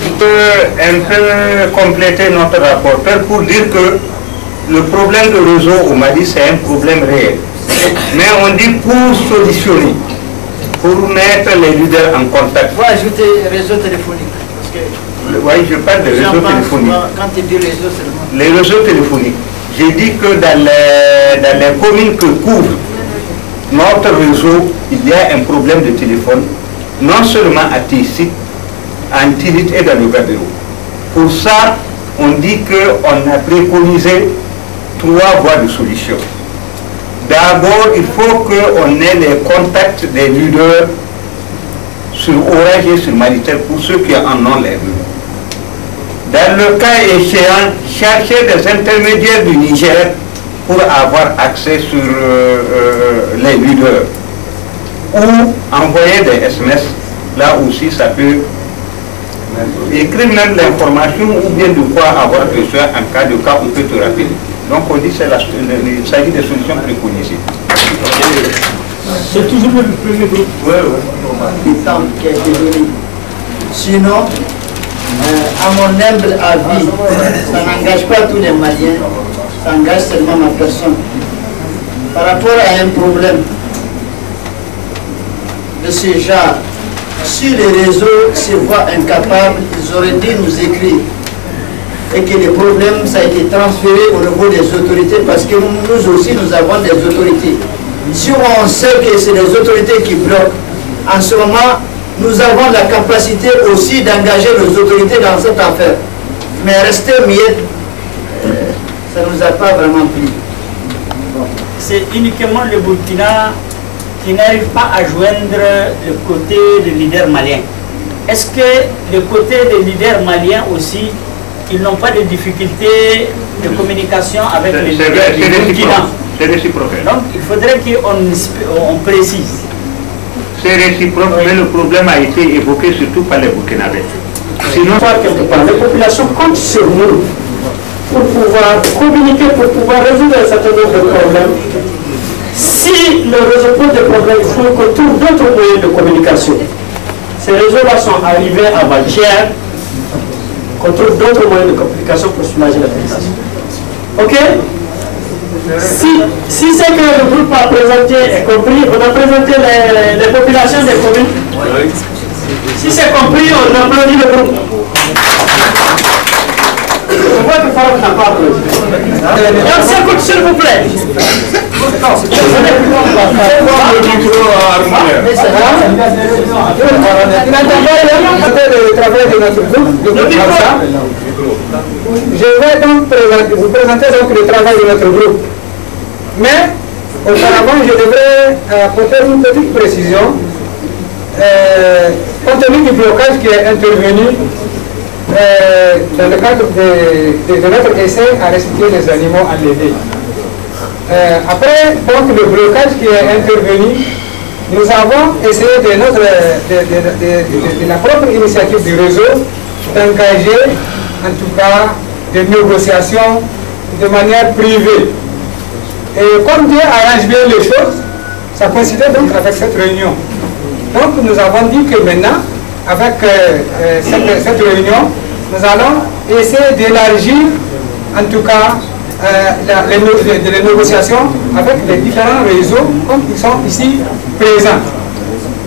On peut un peu compléter notre rapporteur pour dire que le problème de réseau au Mali c'est un problème réel. Mais on dit pour solutionner, pour mettre les leaders en contact. Il faut ajouter réseau téléphonique. Oui, je parle de réseau téléphonique. Quand tu dis réseau seulement. Les réseaux téléphoniques. J'ai dit que dans les communes que couvre notre réseau, il y a un problème de téléphone, non seulement à Tissit, à Antilit et dans le Gabéro. Pour ça, on dit qu'on a préconisé 3 voies de solution. D'abord, il faut qu'on ait les contacts des leaders sur Orange et sur Malitel pour ceux qui en ont les rues. Dans le cas échéant, chercher des intermédiaires du Niger pour avoir accès sur les leaders. Ou envoyer des SMS, là aussi ça peut écrire même l'information ou bien de quoi avoir besoin en cas de cas, on peut te rappeler. Donc on dit qu'il s'agit de solutions préconisées. C'est toujours le premier groupe. Le temps qui a été donné. Sinon, à mon humble avis, ça n'engage pas tous les Maliens, ça engage seulement ma personne. Par rapport à un problème de ce genre, si les réseaux se voient incapables, ils auraient dû nous écrire. Et que le problème, ça a été transféré au niveau des autorités, parce que nous aussi, nous avons des autorités. Si on sait que c'est les autorités qui bloquent, en ce moment, nous avons la capacité aussi d'engager les autorités dans cette affaire. Mais rester muet, ça ne nous a pas vraiment plu. C'est uniquement le Burkina qui n'arrive pas à joindre le côté des leaders maliens. Est-ce que le côté des leaders maliens aussi, ils n'ont pas de difficultés de communication avec les leaders du Burkina? C'est réciproque. Donc il faudrait qu'on précise. C'est réciproque, mais le problème a été évoqué surtout par les Burkinabés. Sinon, quelque part, les populations comptent sur nous pour pouvoir communiquer, pour pouvoir résoudre un certain nombre de problèmes. Si le réseau pose des problèmes, il faut qu'on trouve d'autres moyens de communication. Ces réseaux-là sont arrivés avant-hier, qu'on trouve d'autres moyens de communication pour soulager la population. Ok? Si c'est que le groupe a présenté et compris, on a présenté les populations des communes. Si c'est compris, on applaudit le groupe. Je vois que Farouk n'a pas applaudi. Et on s'écoute, s'il vous plaît. Le travail de notre groupe, je vais donc vous présenter donc le travail de notre groupe. Mais auparavant, je devrais apporter une petite précision compte tenu du blocage qui est intervenu dans le cadre de notre essai à restituer les animaux enlevés. Après donc, le blocage qui est intervenu, nous avons essayé de la propre initiative du réseau d'engager en tout cas des négociations de manière privée. Et comme Dieu arrange bien les choses, ça coïncidait donc avec cette réunion. Donc nous avons dit que maintenant, avec cette réunion, nous allons essayer d'élargir en tout cas les négociations avec les différents réseaux comme ils sont ici présents.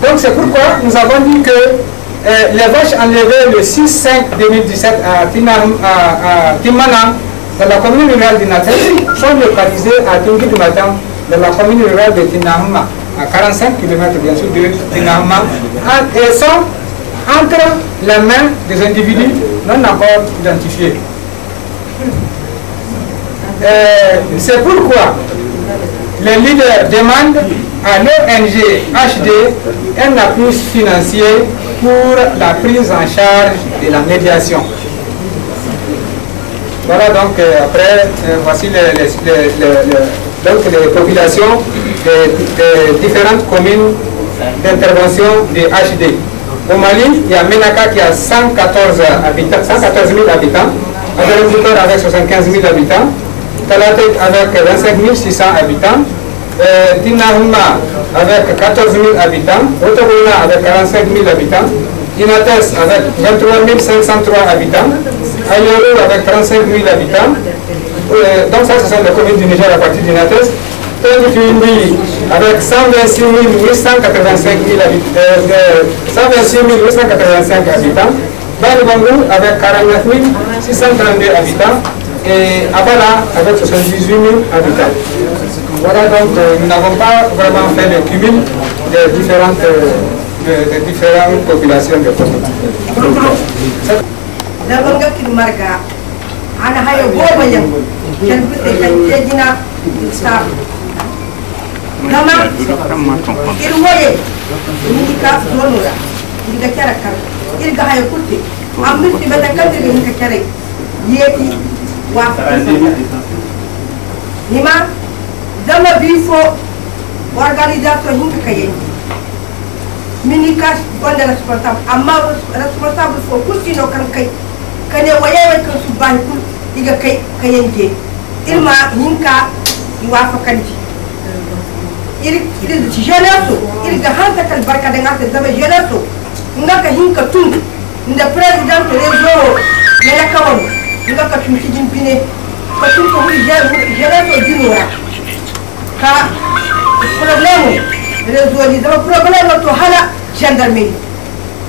Donc c'est pourquoi nous avons dit que les vaches enlevées le 6/5/2017 à Timana, dans la commune rurale d'Inates, sont localisées à Tingi du Matin, dans la commune rurale de Tinahuma, à 45 km bien sûr de Tinahuma, et sont entre les mains des individus non encore identifiés. C'est pourquoi les leaders demandent à l'ONG HD un appui financier pour la prise en charge de la médiation. Voilà donc après, voici les populations des différentes communes d'intervention de HD. Au Mali, il y a Menaka qui a 114 000 habitants, Adelbutor avec 75 000 habitants, Talatek avec 25 600 habitants, Tinahuma avec 14 000 habitants, Otobouna avec 45 000 habitants, Inates avec 23 503 habitants, Ayoro avec 35 000 habitants. Donc ça, ce sont les communes du Niger à partir d'Inates. Tondifindi avec 126 885 habitants. Balibangou avec 49 632 habitants. Et Abala avec 78 000 habitants. Voilà donc nous n'avons pas vraiment fait le cumul des différentes populations de Nima zama bifo organisation hinka kayen minikas gonda responsable amma responsable fo kurti no kan kai kane waye kan su ban ku diga kai kayen je ilma hinka iwafa kanti iri jeneso iri ga hanta kal barka da ngata zama jeneso ngaka hinka tun nda president rezo mena kawon ngaka tun kijin bine parce que vous avez dit ka problème résolu le problème to hala gendarmerie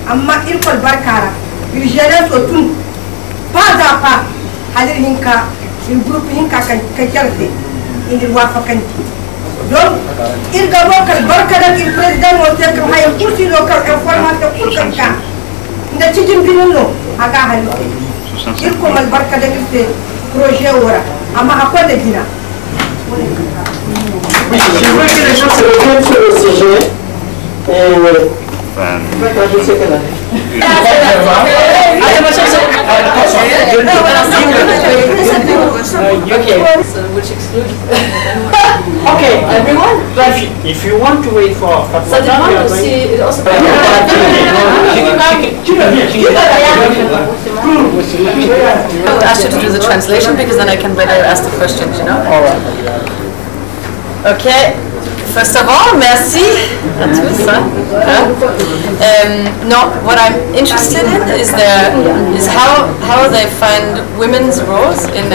amma il faut barkara il gère tout pas à pas hadir hinka il groupe hinka kan kerte il wafa kanti donc il gabo kal barkada il président mo tek hay kursi local information pour kanka nda cijin binno aga halu il ko mal barkada il projet ora ama akwai dina. Je veux que les gens se reviennent sur le sujet. Okay, everyone, if you want to wait for ça dépend aussi. I would ask you to do the translation because then I can better ask the questions, you know? All right. Okay. First of all, merci à tous. No, what I'm interested in is how they find women's roles in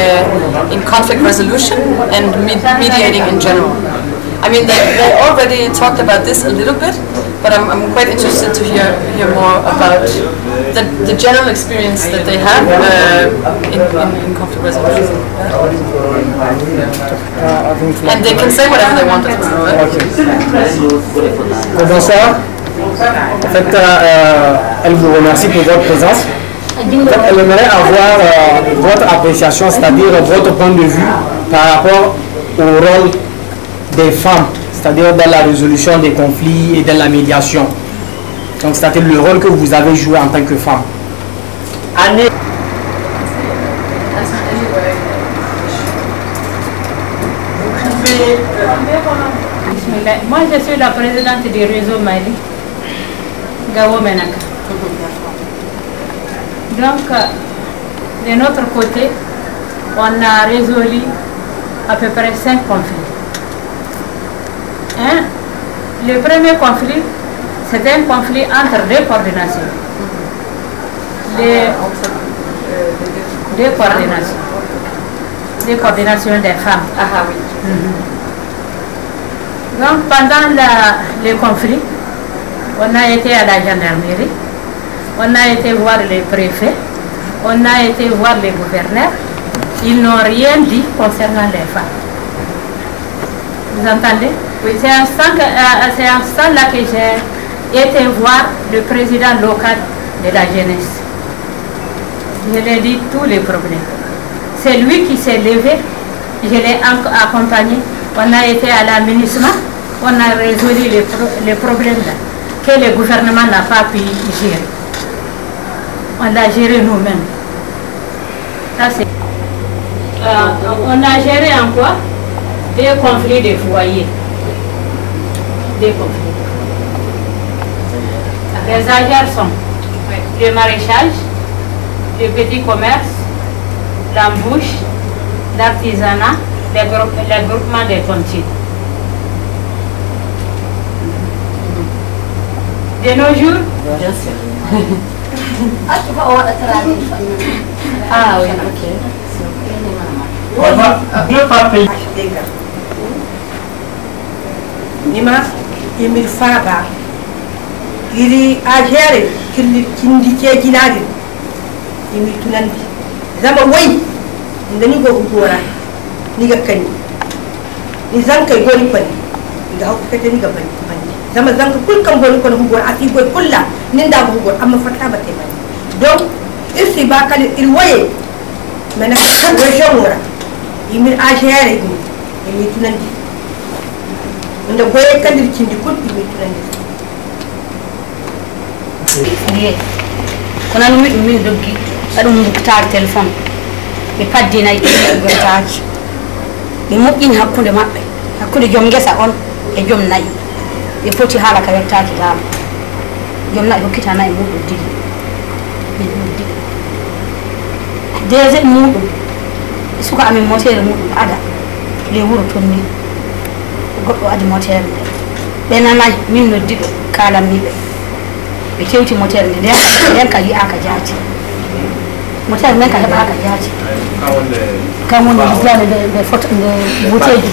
conflict resolution and mediating in general. I mean, they already talked about this a little bit, but I'm quite interested to hear more about the general experience that they have in conflict resolution. And they can say whatever they want as well. Bonsoir. En fait, elle vous remercie pour votre présence. Elle aimerait avoir votre appréciation, c'est-à-dire votre point de vue par rapport au rôle des femmes, c'est-à-dire dans la résolution des conflits et dans la médiation. Donc, c'est-à-dire le rôle que vous avez joué en tant que femme. Moi, je suis la présidente du réseau Mali, Gao Menaka. Donc, de notre côté, on a résolu à peu près 5 conflits. Le premier conflit, c'était un conflit entre deux coordinations. Deux coordinations des femmes. Ah oui. Donc pendant le conflit, on a été à la gendarmerie, on a été voir les préfets, on a été voir les gouverneurs. Ils n'ont rien dit concernant les femmes. Vous entendez? Oui. C'est à ce instant-là que j'ai été voir le président local de la jeunesse. Je lui ai dit tous les problèmes. C'est lui qui s'est levé, je l'ai accompagné. On a été à l'aménagement, on a résolu les problèmes là, que le gouvernement n'a pas pu gérer. On l'a géré nous-mêmes. Ça, c'est... on a géré en quoi? Des conflits de foyers. Des conflits. Les agents sont le maraîchage, le petit commerce, l'embauche, l'artisanat, le groupement des tontines. De nos jours, ah oui, ok. On va deux par pays. Nima Emil Faba iri ajere kindi ke ginadi imi tunandi zama wai ndani go gora ni ga kani ni zankai gori pani ga hauka kete ni ga bani zama zanka kul kan gori ko gora ati boy kulla ninda go gora amma fata ba tay bani donc isi ba kan il waye mena kan go jomora imi ajere imi tunandi nda boye kadir kindi kul imi tunandi kono no miɗum min doggi aɗum buktare téléphone ɓe paddinayi gotaji ɓe moƴƴini hakkude maɓɓe hakkude joom guesa on e joom nayyi ɓe foti haala ka wettaki laamu joom nayyi hokkita nayi muɗum digi ɓe ɗum digi deuxiéme muɗum suka amin motere muɗum ada le wuro tonni goɗɗo adi motere nde ɓe nanayi min noddiɓe kalanniɓe ɓe kewti motere nde nden ka yiyaka jaati motere nden ka heɓaka jaati kam woni jiyane nde photo nde bouteille ji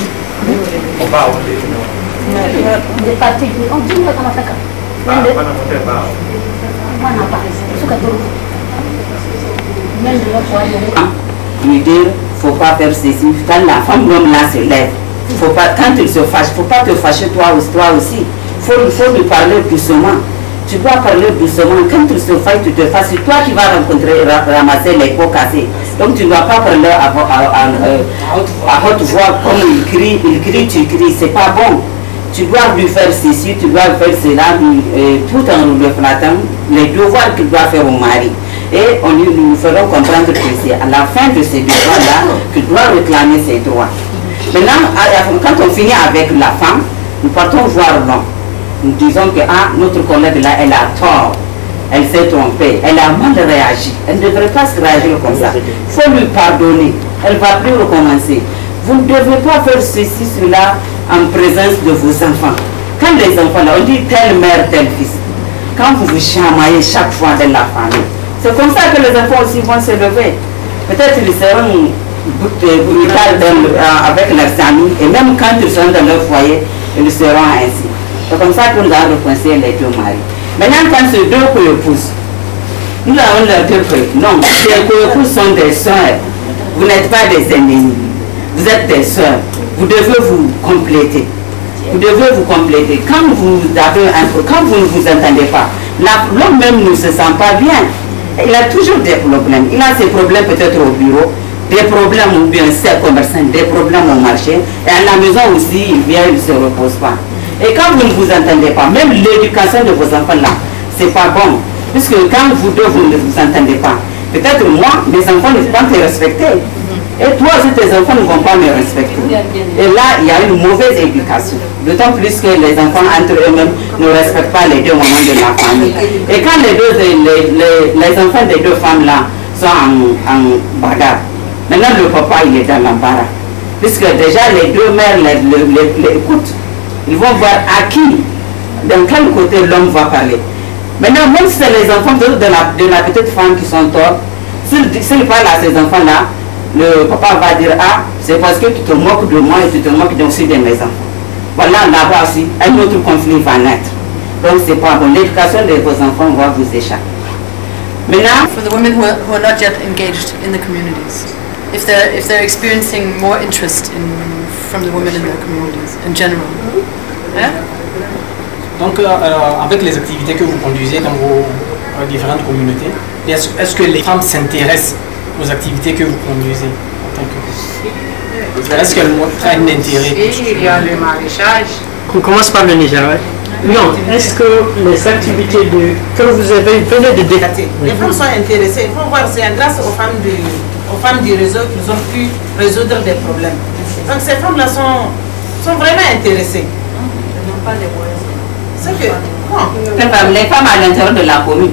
nde parti ji on jingo kama taka wonde wana ba suka do men de ko lui dire faut pas faire ceci quand la femme l'homme là se lève faut pas quand il se fâche faut pas te fâcher toi aussi faut lui parler doucement. Tu dois parler doucement. Quand tu se fâches, tu te fâches. C'est toi qui vas rencontrer, ramasser les pots cassés. Donc tu ne dois pas parler à haute voix comme il crie, tu cries. C'est pas bon. Tu dois lui faire ceci, tu dois faire cela, tout en le flattant, les devoirs qu'il doit faire au mari. Et nous ferons comprendre que c'est à la fin de ces devoirs-là qu'il doit réclamer ses droits. Maintenant, quand on finit avec la femme, nous partons voir l'homme. Nous disons que notre collègue là, elle a tort, elle s'est trompée, elle a mal réagi, elle ne devrait pas se réagir comme ça. Il faut lui pardonner, elle ne va plus recommencer. Vous ne devez pas faire ceci, cela en présence de vos enfants. Quand les enfants là, on dit telle mère, tel fils. Quand vous vous chamaillez chaque fois dans la famille, c'est comme ça que les enfants aussi vont se lever. Peut-être ils seront brutaux avec leurs amis, et même quand ils sont dans leur foyer, ils seront ainsi. C'est comme ça que nous avons reconcilié les deux maris. Maintenant, quand ces deux co-épouses, nous avons leur deux frères. Non, les co-épouses sont des soeurs. Vous n'êtes pas des ennemis. Vous êtes des soeurs. Vous devez vous compléter. Vous devez vous compléter. Quand vous ne vous entendez pas, l'homme même ne se sent pas bien. Il a toujours des problèmes. Il a ses problèmes peut-être au bureau, des problèmes ou bien c'est commerçant, des problèmes au marché. Et à la maison aussi, il vient, il ne se repose pas. Et quand vous ne vous entendez pas, même l'éducation de vos enfants là, c'est pas bon. Puisque quand vous deux, vous ne vous entendez pas, peut-être moi, mes enfants ne vont pas te respecter. Et toi aussi, tes enfants ne vont pas me respecter. Et là, il y a une mauvaise éducation. D'autant plus que les enfants entre eux-mêmes ne respectent pas les deux moments de la famille. Et quand les enfants des deux femmes-là sont en bagarre, maintenant le papa, il est dans l'embarras. Puisque déjà les deux mères les écoutent. Ils vont voir à qui, dans quel côté l'homme va parler. Maintenant, même si c'est les enfants de la petite femme qui sont torts, s'il parle à ces enfants-là, le papa va dire, ah, c'est parce que tu te moques de moi et tu te moques aussi de mes enfants. Voilà, là-bas aussi, un autre conflit va naître. Donc c'est pas bon. L'éducation de vos enfants va vous échapper. Maintenant, for the women who are not yet engaged in the communities, if they're experiencing more interest from the women in their communities in general. Yeah? Donc, avec les activités que vous conduisez dans vos différentes communautés, est-ce que les femmes s'intéressent aux activités que vous conduisez en tant que... Est-ce qu'elles montrent un intérêt? Il y a le maraîchage. On commence par le Niger. Lyon, est-ce que les activités que vous avez venez de décater? Les femmes sont intéressées. Il faut voir, c'est grâce aux femmes du réseau qu'ils ont pu résoudre des problèmes. Donc ces femmes-là sont vraiment intéressées. Elles n'ont pas les moyens. C'est que, bon. Les femmes à l'intérieur de la commune.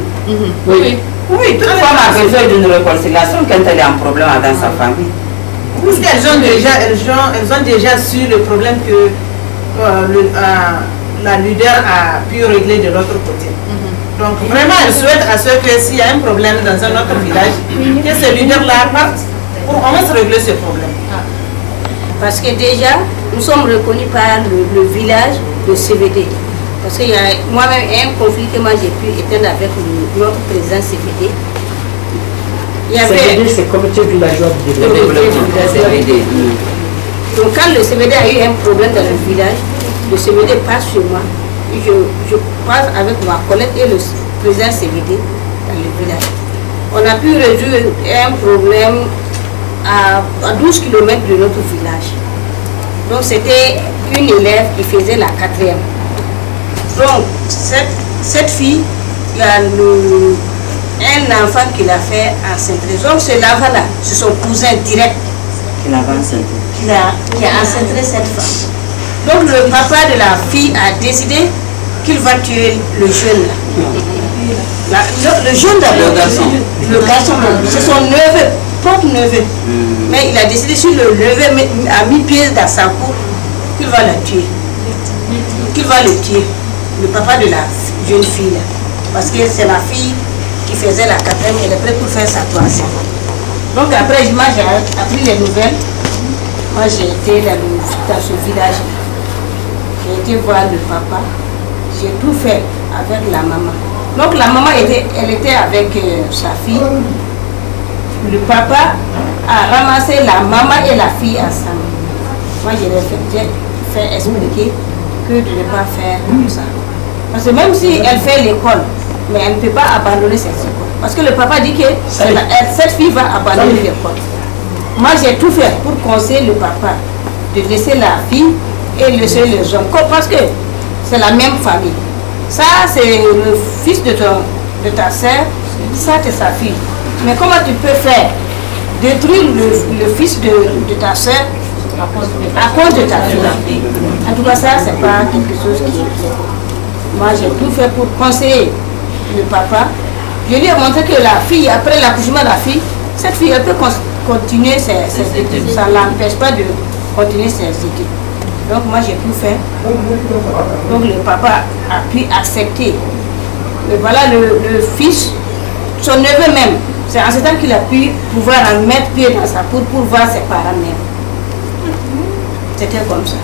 Oui. Oui, toute femme a besoin d'une réconciliation quand elle est en problème dans sa famille. Parce qu'elles ont déjà su le problème que la leader a pu régler de l'autre côté. Donc vraiment, elle souhaite à ce que s'il y a un problème dans un autre village, que ce leader-là parte pour au moins régler ce problème. Parce que déjà, nous sommes reconnus par le village de CVD. Parce qu'il y a moi-même un conflit que moi j'ai pu éteindre avec notre président CVD. CVD, c'est Comité villageois de développement. Donc quand le CVD a eu un problème dans le village, le CVD passe sur moi. Je passe avec ma collègue et le président CVD dans le village. On a pu résoudre un problème à 12 km de notre village. Donc c'était une élève qui faisait la 4e. Donc cette fille, il y a un enfant qui l'a fait enceintrer. Donc ce l'enfant-là, c'est son cousin direct qui a enceinte cette femme. Donc le papa de la fille a décidé qu'il va tuer le jeune là. Le jeune d'abord, le garçon, c'est son neveu, propre neveu. Mais il a décidé sur le neveu a mis pied dans sa cour qu'il va la tuer. Qu'il va le tuer. Le papa de la jeune fille là. Parce que c'est la fille qui faisait la 4e, elle est prête pour faire sa 3e. Donc après, moi j'ai appris les nouvelles. Moi j'ai été dans ce village. J'ai été voir le papa. J'ai tout fait avec la maman. Donc la maman elle était avec sa fille. Le papa a ramassé la maman et la fille ensemble. Moi j'ai fait expliquer que de ne pas faire comme ça. Parce que même si elle fait l'école, mais elle ne peut pas abandonner cette école. Parce que le papa dit que cette fille va abandonner l'école. Moi j'ai tout fait pour conseiller le papa de laisser la fille et laisser les hommes. Parce que c'est la même famille. Ça c'est le fils de ta soeur, ça c'est sa fille. Mais comment tu peux faire détruire le fils de ta soeur à cause de ta fille? En tout cas ça c'est pas quelque chose qui est... Moi j'ai tout fait pour conseiller le papa. Je lui ai montré que la fille, après l'accouchement de la fille, cette fille elle peut continuer ses études. Ça ne l'empêche pas de continuer ses études. Donc moi j'ai tout fait. Donc le papa a pu accepter. Et voilà le fils, son neveu même. C'est en ce temps qu'il a pu pouvoir en mettre pied dans sa cour pour voir ses parents même. C'était comme ça.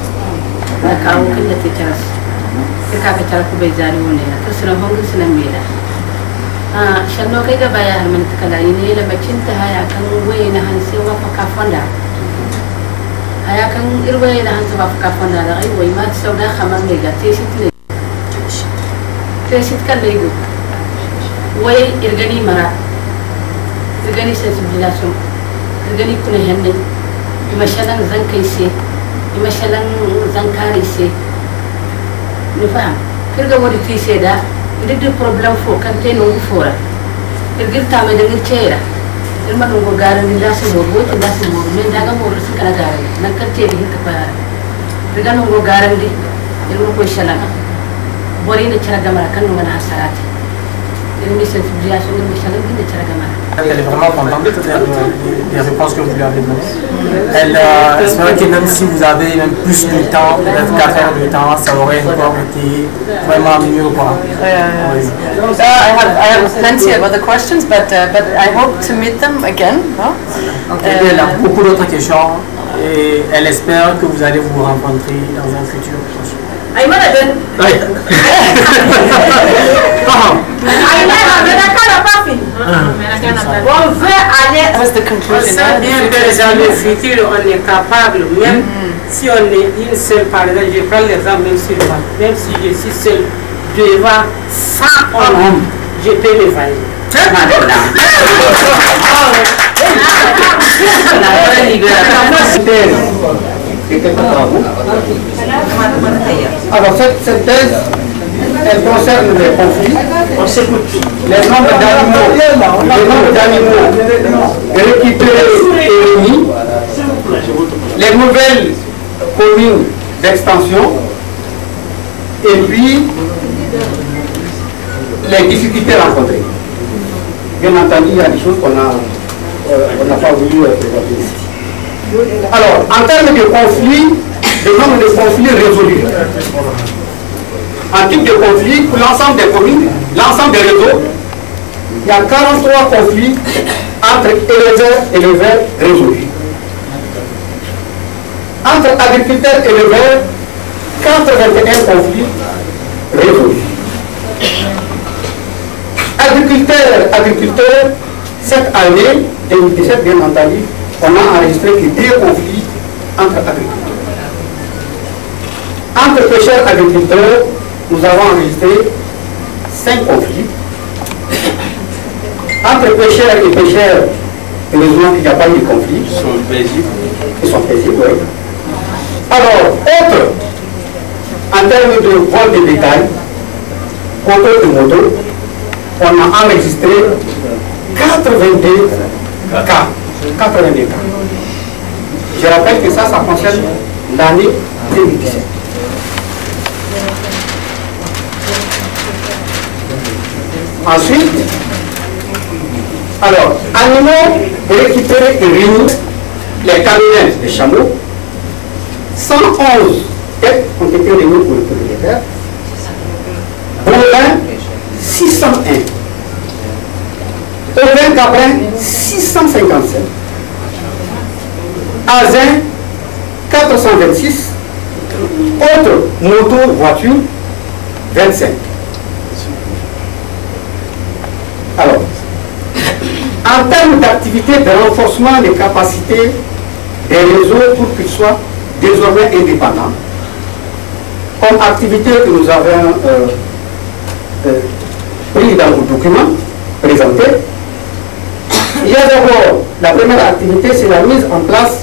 shanno kai ga baya har man takala ne la bacin ta haya kan waye na hanse wa fa kafanda haya kan irwaye na hanse wa fa kafanda da ai wai ma sauda khamar ne ga tesit kan ne go waye irgani mara irgani sensibilisation irgani kuna hande imashalan zan kai se imashalan zan kare se ni fam kirga wadi ti se da de problème fo kan te no fora irgir ta me de ngir cera ilma ngo garandi ndasi mo boti ndasi mo men daga mo rusu kala garandi nakante di hikka pa riga ngo garandi ilma ko shalana bori ne chara gamara kan ngana hasarati ilmi sensibilisation ilmi shalana ne chara gamara. Elle est vraiment contente des réponses que vous lui avez données. Elle espère que même si vous avez même plus de temps, peut-être 4 heures de temps, ça aurait encore été vraiment mieux. Quoi. I have plenty of other questions, but I hope to meet them again. Elle a beaucoup d'autres questions et elle espère que vous allez vous rencontrer dans un futur proche. On veut aller. What's the conclusion? Bien que dans le futur, on est capable, même si on est une seule, par exemple, je prends l'exemple même si je suis seule devant 100 hommes, je peux me valider. Alors cette thèse, elle concerne les conflits. On s'écoute. Les nombres d'animaux récupérés et réunis, les nouvelles communes d'extension, et puis les difficultés rencontrées. Bien entendu, il y a des choses qu'on n'a pas voulu présenter ici. Alors, en termes de conflits, le nombre de conflits résolus. En type de conflit, pour l'ensemble des communes, l'ensemble des réseaux, il y a 43 conflits entre éleveurs et éleveurs résolus. Entre agriculteurs et éleveurs, 81 conflits résolus. Agriculteurs, cette année, 2017 bien entendu, on a enregistré que 2 conflits entre agriculteurs. Entre pêcheurs et agriculteurs, nous avons enregistré 5 conflits. Entre pêcheurs et pêcheurs, heureusement qu'il n'y a pas eu de conflit. Ils sont paisibles. Ils sont paisibles, oui. Alors, autre, en termes de vol de bétail, contrôle de moto, on a enregistré 82 cas. 82 cas. Je rappelle que ça concerne l'année 2017. Ensuite, alors, animaux récupérés et réunis, les camions, les chameaux, 111 têtes ont été réunies pour le propriétaire. Bovins, 601. Ovins caprins, 657. Asins, 426. Autres motos, voitures, 25. Alors, en termes d'activité de renforcement des capacités des réseaux pour qu'ils soient désormais indépendants, comme activité que nous avons pris dans vos documents présentés, il y a d'abord, la première activité, c'est la mise en place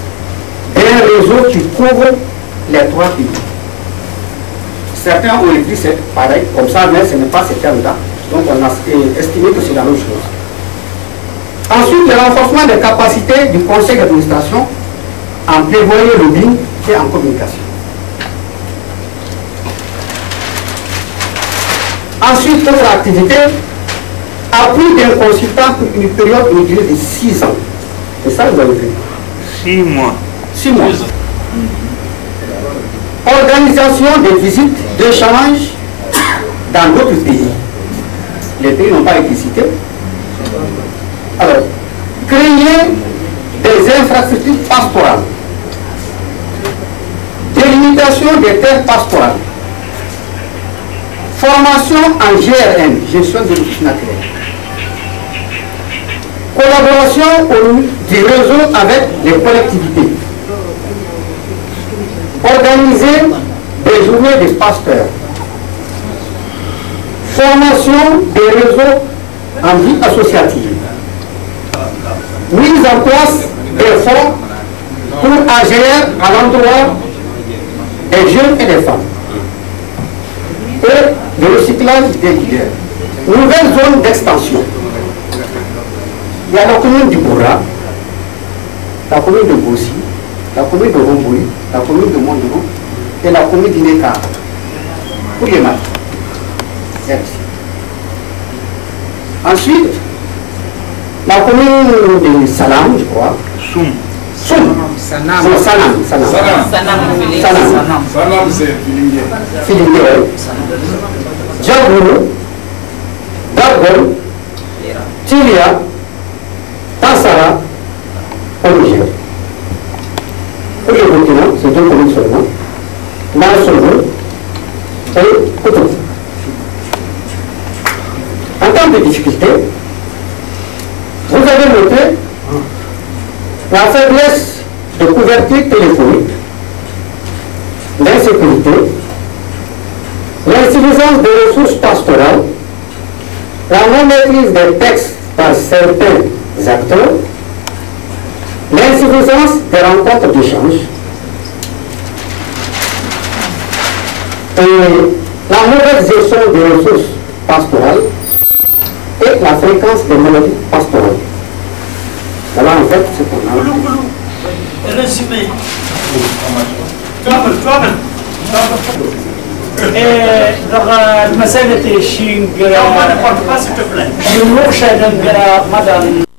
d'un réseau qui couvre les 3 pays. Certains ont écrit c'est pareil, comme ça, mais ce n'est pas ce terme-là. Donc on a estimé que c'est la même chose. Ensuite, le renforcement des capacités du conseil d'administration en prévoyant le BIM et en communication. Ensuite, autre activité, appui d'un consultant pour une période de durée de 6 ans. C'est ça, vous avez vu? 6 mois. 6 mois. Organisation des visites d'échange dans d'autres pays. Les pays n'ont pas été cités. Alors, créer des infrastructures pastorales, délimitation des terres pastorales, formation en GRN, gestion des ressources naturelles, collaboration du réseau avec les collectivités, organiser des journées des pasteurs, formation des réseaux en vie associative, mise en place des fonds pour agir à l'endroit des jeunes et des femmes, et le recyclage des leaders, nouvelle zone d'extension, Il y a la commune du Bourra, la commune de Boussi, la commune de Romboui, la commune de Mondou et la commune d'Ineka. Pour les maths. Ensuite, la commune de Salam, je crois. Sanam, c'est Filingué. Djagoulou, Dagol, Tilia, Tassara, au Niger. Pour le Burkina, c'est deux communes seulement. Nassoro et Koutou. En termes de difficultés, vous avez noté la faiblesse de couverture téléphonique, l'insécurité, l'insuffisance des ressources pastorales, la non-maîtrise des textes par certains acteurs, l'insuffisance des rencontres d'échange et la mauvaise gestion des ressources pastorales et la fréquence des maladies pastorales. Voilà en fait ce qu'on a. Résumé. المسألة شيء ما نقول بس تفلت. يموت شيء مدن